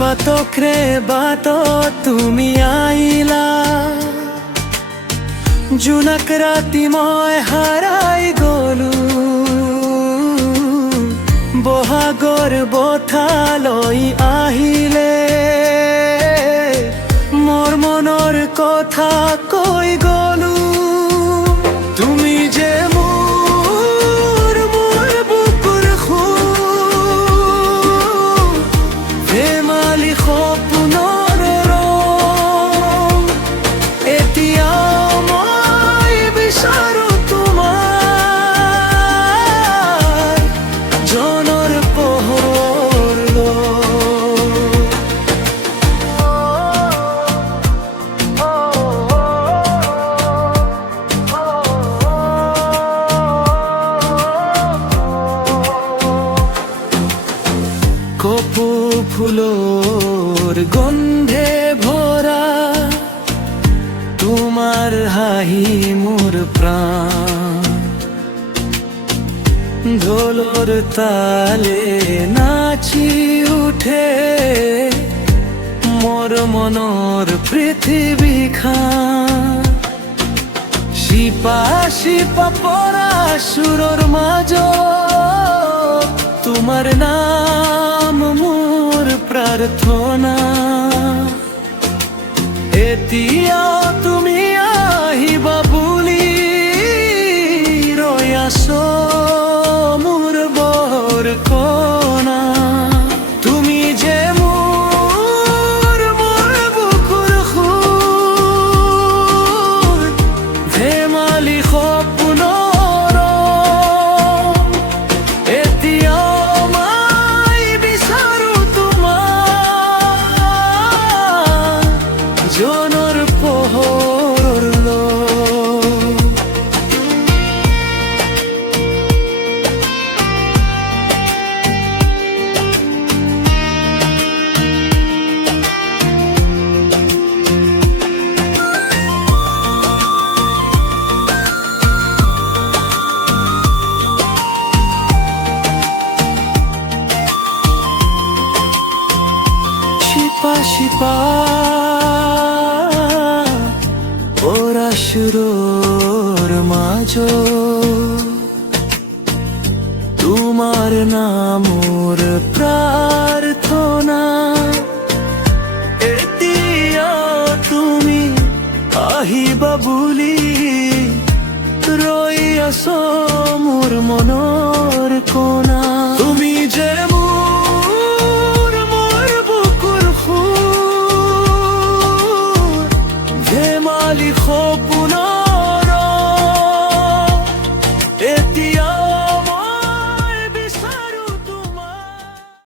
বাতক রে বাত তুমি আইলা জোনাক ৰাতি মই হাৰাই গলো বহাগৰ বঠালৈ আহিলে মোৰ মনৰ কথা কৈ গলো তুমি যে কপৌ ফুলৰ গন্ধে ভৰা তোমাৰ হাঁহি মোৰ প্ৰাণ ঢোলৰ তালে নাচি উঠে মোৰ মনৰ পৃথিৱীখন শিপা শিপা পৰা সুৰৰ মাজত তোমাৰ নাম মোৰ প্ৰাৰ্থনা এতিয়া তুমি আহিবা বুলি ৰৈ আছো মোৰ বৰকণা তুমি যে মোৰ বুকুৰ সুৰ ধেমালি সপোনৰ এতিয়া জনৰ পোহৰৰ শিপা শিপা ওরা সুৰৰ মাজত তোমাৰ নামৰ প্ৰাৰ্থনা এতিয়া তুমি আহিবা বুলি ৰৈ আছো মোৰ মনৰ কোণ